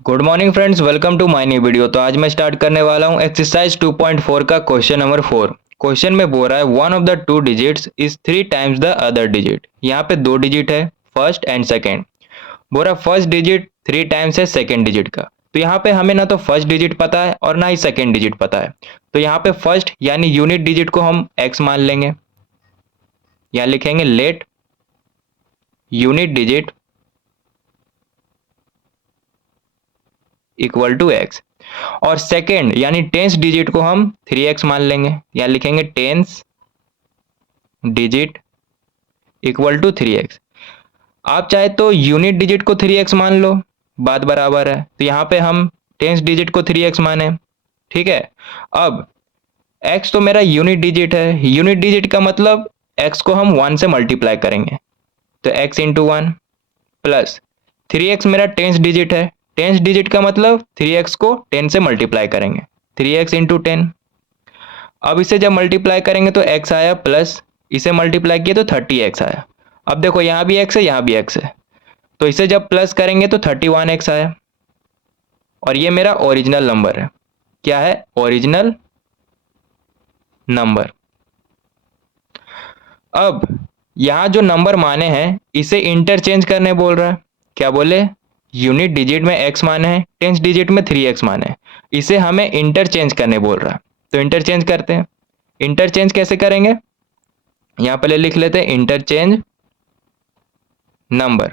Good morning friends, welcome to my new video. तो आज मैं स्टार्ट करने वाला हूं एक्सरसाइज 2.4 का क्वेश्चन नंबर 4। क्वेश्चन में बोल रहा है one of the two digits is 3 times the other digit. यहाँ पे दो डिजिट है, फर्स्ट एंड सेकेंड। बोल रहा फर्स्ट डिजिट 3 टाइम्स है सेकेंड डिजिट का। तो यहाँ पे हमें ना तो फर्स्ट डिजिट पता है और ना ही सेकेंड डिजिट पता है। तो यहाँ पे फर्स्ट यानी यूनिट डिजिट को हम एक्स मान लेंगे। यहाँ लिखेंगे let unit digit equal to x. और सेकेंड यानी टेंस डिजिट को हम 3x मान लेंगे। यहाँ लिखेंगे tens digit equal to 3x। आप चाहे तो यूनिट डिजिट को 3x मान लो, बात बराबर है। तो यहाँ पे हम टेंस डिजिट को 3x माने, ठीक है। अब x तो मेरा यूनिट डिजिट है, यूनिट डिजिट का मतलब x को हम 1 से मल्टीप्लाई करेंगे। तो x इंटू 1 प्लस 3x मेरा टेंस डिजिट है, टेंस डिजिट का मतलब 3x को 10 से मल्टीप्लाई करेंगे। 3x into 10। अब इसे जब मल्टीप्लाई करेंगे तो x आया, प्लस इसे मल्टीप्लाई किया तो 30x आया। अब देखो यहाँ भी x है, यहाँ भी x है, तो इसे जब प्लस करेंगे तो 31x आया। और ये मेरा ओरिजिनल नंबर है। क्या है? Original number. अब यहाँ जो नंबर माने हैं इसे इंटरचेंज करने बोल रहा है। क्या बोले? यूनिट डिजिट में x माने हैं, टेंस डिजिट में 3x माने हैं, इसे हमें इंटरचेंज करने बोल रहा है। तो इंटरचेंज करते हैं। इंटरचेंज कैसे करेंगे? यहाँ पहले लिख लेते हैं इंटरचेंज नंबर।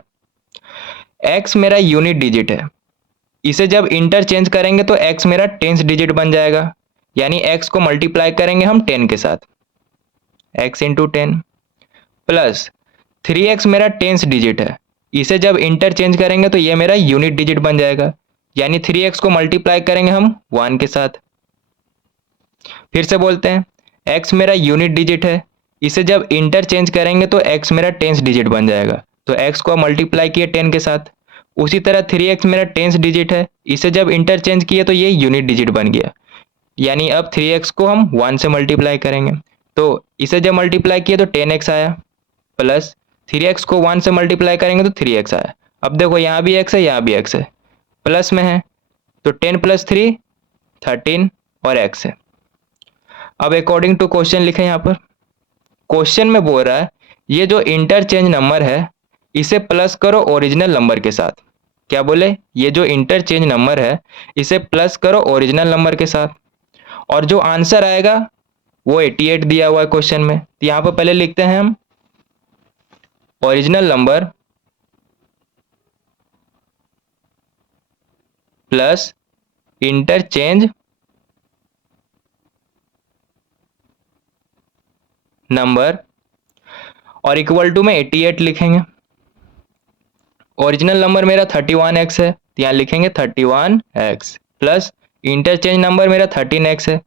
x मेरा यूनिट डिजिट है, इसे जब इंटरचेंज करेंगे तो x मेरा टेंस डिजिट बन जाएगा। यानी x को मल्टीप्लाई करेंगे हम 10 के साथ, x इंटू 10 प्लस 3x मेरा टेंस डिजिट है, इसे जब इंटरचेंज करेंगे तो ये मेरा यूनिट डिजिट बन जाएगा। यानी 3x को मल्टीप्लाई करेंगे हम 1 के साथ। फिर से बोलते हैं, x मेरा यूनिट डिजिट है, इसे जब इंटरचेंज करेंगे तो x मेरा टेंस डिजिट बन जाएगा। तो x को मल्टीप्लाई किए 10 के साथ। उसी तरह 3x मेरा टेंस डिजिट है, इसे जब इंटरचेंज किए तो ये यूनिट डिजिट बन गया। यानी अब 3x को हम 1 से मल्टीप्लाई करेंगे, तो इसे जब मल्टीप्लाई किए तो 10x आया, प्लस 3x को 1 से मल्टीप्लाई करेंगे तो 3x आया। अब देखो यहाँ भी x है, यहाँ भी x है, प्लस में है, तो 10 प्लस 3 13 और x है। अब अकॉर्डिंग टू क्वेश्चन लिखे यहाँ पर। क्वेश्चन में बोल रहा है ये जो इंटरचेंज नंबर है इसे प्लस करो ओरिजिनल नंबर के साथ। क्या बोले? ये जो इंटरचेंज नंबर है इसे प्लस करो ओरिजिनल नंबर के साथ, और जो आंसर आएगा वो 88 दिया हुआ है क्वेश्चन में। तो यहाँ पर पहले लिखते हैं हम original number plus interchange number और इक्वल टू में 88 लिखेंगे। ओरिजिनल नंबर मेरा 31x है, तो यहाँ लिखेंगे 31x प्लस इंटरचेंज नंबर मेरा 13x है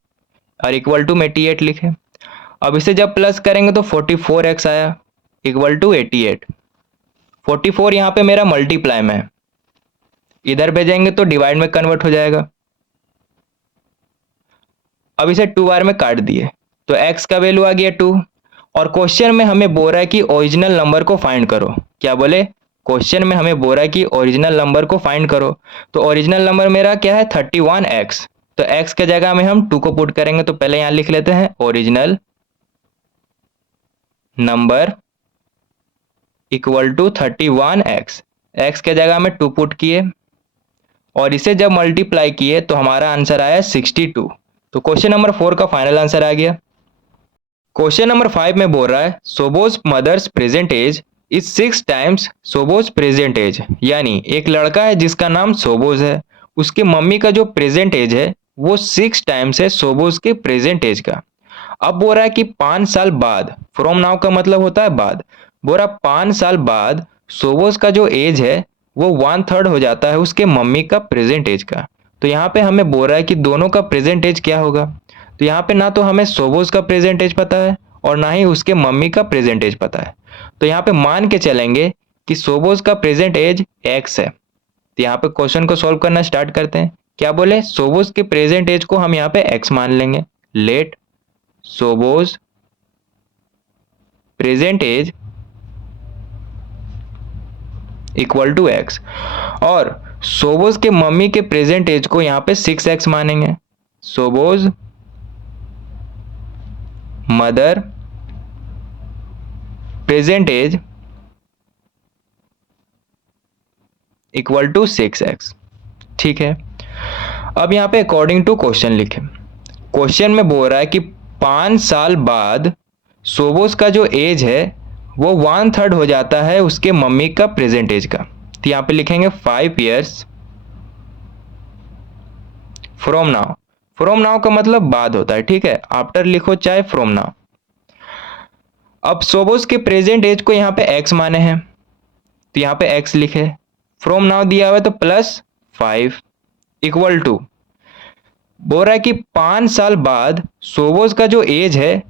और इक्वल टू में 88 लिखे। अब इसे जब प्लस करेंगे तो 44x आया इक्वल टू 88। 44 यहाँ पे मेरा मल्टीप्लाई में है, इधर भेजेंगे तो डिवाइड में कन्वर्ट हो जाएगा। अब इसे 2 बार में काट दिए तो x का वैल्यू आ गया 2। और क्वेश्चन में हमें बोल रहा है कि ओरिजिनल नंबर को फाइंड करो। क्या बोले? क्वेश्चन में हमें बोल रहा है कि ओरिजिनल नंबर को फाइंड करो। तो ओरिजिनल नंबर मेरा क्या है? 31x। तो x के जगह में हम 2 को पुट करेंगे, तो पहले यहां लिख लेते हैं original number equal to 31x। x के जगह में 2 पुट किए और इसे जब मल्टीप्लाई किए तो हमारा आंसर आया 62। तो क्वेश्चन नंबर 4 का फाइनल आंसर आ गया। क्वेश्चन नंबर 5 में बोल रहा है Sobo's mother's present age is 6 times Sobo's present age. यानी एक लड़का है जिसका नाम सोबोज है, उसकी मम्मी का जो प्रेजेंट एज है वो 6 टाइम्स है सोबोज के प्रेजेंट एज का। अब बोल रहा है कि 5 साल बाद, फ्रॉम नाउ का मतलब होता है बाद, बोल रहा 5 साल बाद सोबोज का जो एज है वो 1/3 हो जाता है उसके मम्मी का प्रेजेंट एज का। तो यहाँ पे हमें बोल रहा है कि दोनों का प्रेजेंट एज क्या होगा। तो यहाँ पे ना तो हमें सोबोज का प्रेजेंट एज पता है और ना ही उसके मम्मी का प्रेजेंट एज पता है। तो यहाँ पे मान के चलेंगे कि सोबोज का प्रेजेंट एज x है। तो यहाँ पे क्वेश्चन को सॉल्व करना स्टार्ट करते हैं। क्या बोले? सोबोज के प्रेजेंट एज को हम यहाँ पे x मान लेंगे। Let Sobo's present age equal to x। और सोबोज के मम्मी के प्रेजेंट एज को यहाँ पे 6x मानेंगे। Sobo's mother present age equal to 6x। ठीक है, अब यहाँ पे अकॉर्डिंग टू क्वेश्चन लिखें। क्वेश्चन में बोल रहा है कि 5 साल बाद सोबोस का जो एज है वो 1/3 हो जाता है उसके मम्मी का प्रेजेंट एज का। तो यहाँ पे लिखेंगे 5 years from now. From now का मतलब बाद होता है, ठीक है, आफ्टर लिखो चाहे फ्रॉम नाउ। अब सोबोस के प्रेजेंट एज को यहाँ पे x माने हैं तो यहाँ पे x लिखे, फ्रॉम नाउ दिया हुआ है तो +5 इक्वल टू बोल रहा है कि 5 साल बाद सोबोस का जो एज है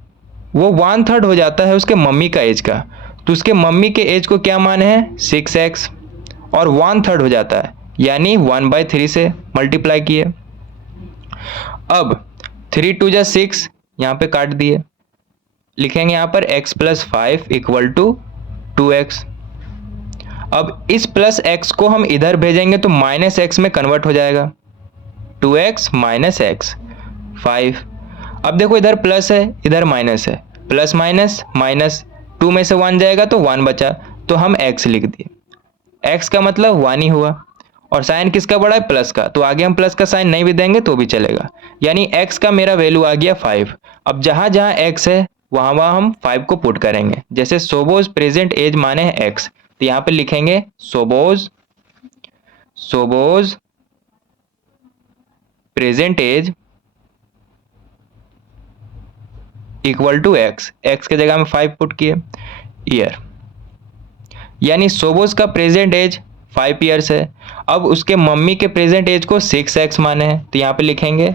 वो 1/3 हो जाता है उसके मम्मी का एज का। तो उसके मम्मी के एज को क्या माने हैं 6x और 1/3 हो जाता है यानी 1/3 से मल्टीप्लाई किए। अब 3 2 जा 6 यहाँ पे काट दिए, लिखेंगे यहाँ पर x + 5 इक्वल टू 2x। अब इस प्लस x को हम इधर भेजेंगे तो -x में कन्वर्ट हो जाएगा, 2x - x 5। अब देखो इधर प्लस है इधर माइनस है, प्लस माइनस माइनस 2 में से 1 जाएगा तो 1 बचा तो हम x लिख दिए। x का मतलब 1 ही हुआ और साइन किसका बड़ा है प्लस का, तो आगे हम प्लस का साइन नहीं भी देंगे तो भी चलेगा, यानी x का मेरा वैल्यू आ गया 5। अब जहां जहां x है वहां वहां हम 5 को पुट करेंगे। जैसे सोबोज प्रेजेंट एज माने है x तो यहाँ पे लिखेंगे Sobo's present age equal to x, x के जगह में 5 पुट किए, ईयर, यानी सोबोज का प्रेजेंट एज 5 ईयर्स है। अब उसके मम्मी के प्रेजेंट एज को 6x माने हैं तो यहाँ पे लिखेंगे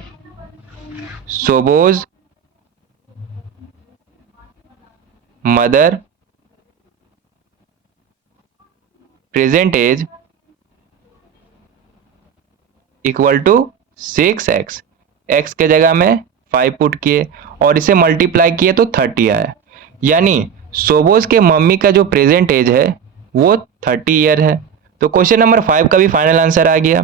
Sobo's mother present age equal to 6x, x के जगह में 5 पुट किए और इसे मल्टीप्लाई किए तो 30 आया, यानी सोबोज के मम्मी का जो प्रेजेंट एज है वो 30 ईयर है। तो क्वेश्चन नंबर 5 का भी फाइनल आंसर आ गया।